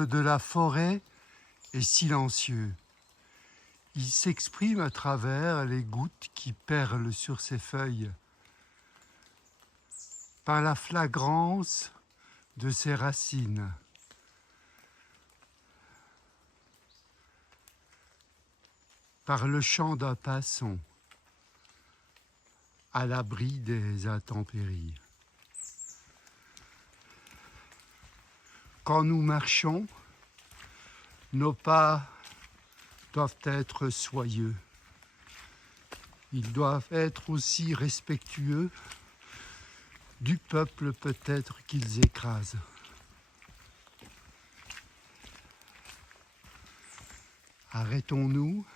souffle de la forêt est silencieux. Il s'exprime à travers les gouttes qui perlent sur ses feuilles, par la flagrance de ses racines, par le chant d'un passon, à l'abri des intempéries. Quand nous marchons, nos pas doivent être soyeux. Ils doivent être aussi respectueux du peuple peut-être qu'ils écrasent. Arrêtons-nous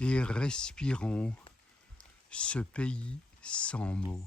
et respirons ce pays sans mots.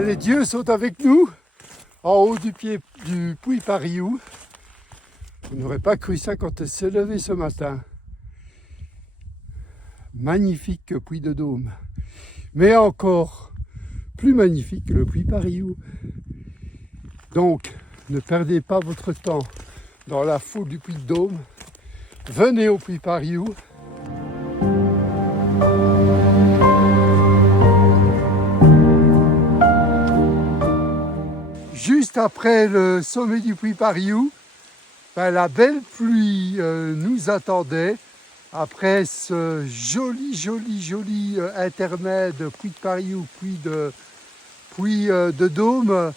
Les dieux sont avec nous, en haut du pied du Puy Pariou. Vous n'aurez pas cru ça quand elle s'est levée ce matin. Magnifique Puy de Dôme, mais encore plus magnifique que le Puy Pariou. Donc, ne perdez pas votre temps dans la foule du Puy de Dôme. Venez au Puy Pariou. Juste après le sommet du Puy Pariou, la belle pluie nous attendait. Après ce joli intermède Puy de Pariou, Puy de Dôme,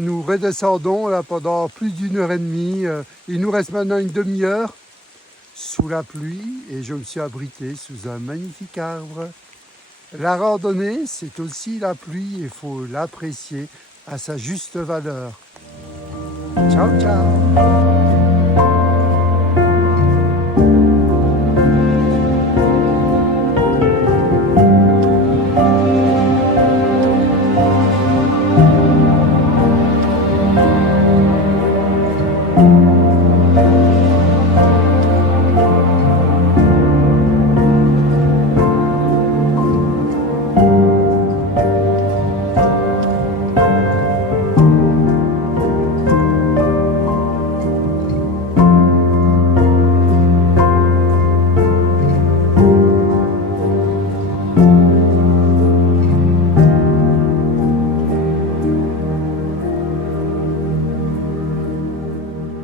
nous redescendons là, pendant plus d'une heure et demie. Il nous reste maintenant une demi-heure sous la pluie et je me suis abrité sous un magnifique arbre. La randonnée, c'est aussi la pluie, il faut l'apprécier à sa juste valeur. Ciao, ciao!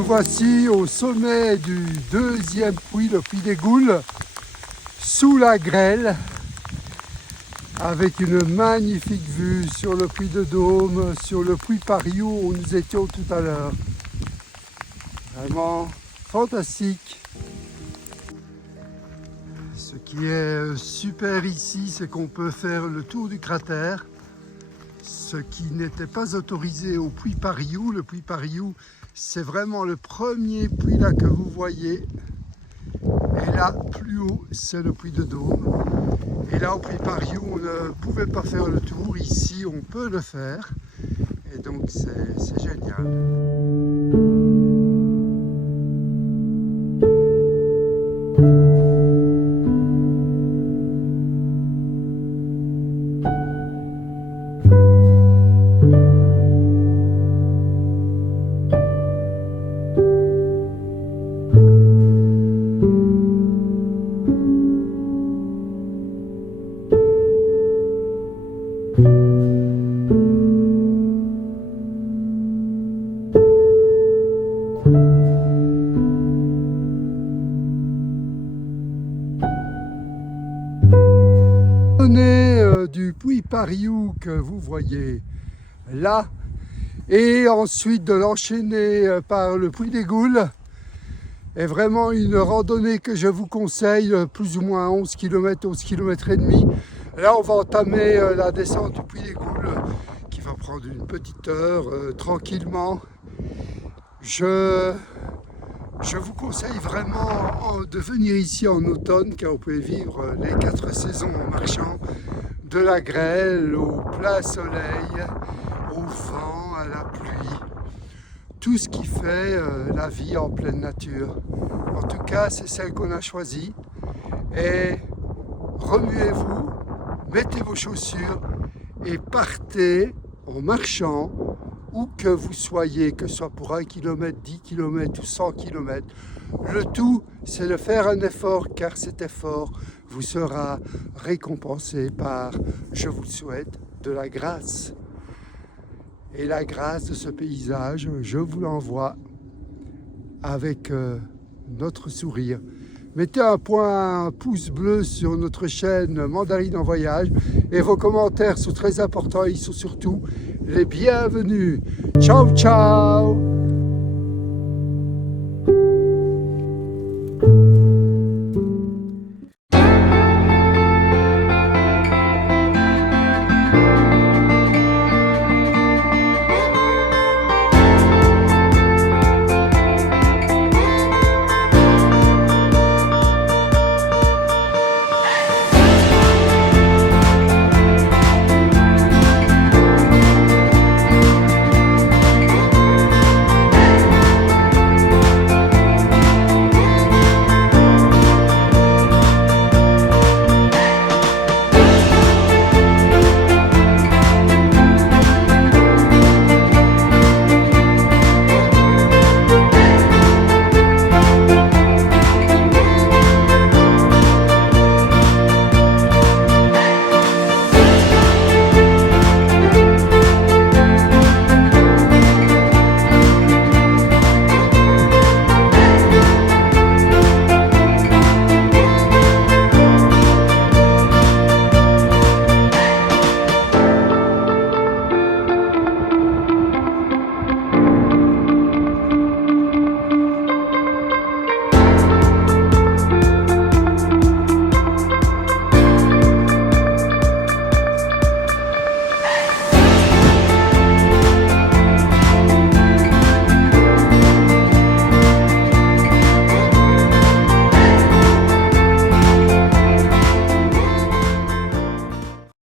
Voici au sommet du deuxième puits, le puy des Goules, sous la grêle, avec une magnifique vue sur le Puy de Dôme, sur le Puy Pariou où nous étions tout à l'heure. Vraiment fantastique. Ce qui est super ici, c'est qu'on peut faire le tour du cratère, ce qui n'était pas autorisé au puits Pariou. Le puits Pariou, c'est vraiment le premier puits là que vous voyez. Et là, plus haut, c'est le puits de Dôme. Et là, au puits Pariou, on ne pouvait pas faire le tour. Ici, on peut le faire. Et donc, c'est génial. Du puits Pariou que vous voyez là, et ensuite de l'enchaîner par le puits des Goules, est vraiment une randonnée que je vous conseille, plus ou moins 11 km, 11 km et demi. Là, on va entamer la descente du puits des Goules qui va prendre une petite heure tranquillement. Je vous conseille vraiment de venir ici en automne, car vous pouvez vivre les 4 saisons en marchant, de la grêle au plein soleil, au vent, à la pluie. Tout ce qui fait la vie en pleine nature. En tout cas, c'est celle qu'on a choisie. Et remuez-vous, mettez vos chaussures et partez en marchant, où que vous soyez, que ce soit pour 1 km, 10 km ou 100 km. Le tout, c'est de faire un effort, car cet effort vous sera récompensé par, je vous le souhaite, de la grâce. Et la grâce de ce paysage, je vous l'envoie avec notre sourire. Mettez un pouce bleu sur notre chaîne Mandarine en Voyage, et vos commentaires sont très importants, ils sont surtout les bienvenus. Ciao, ciao!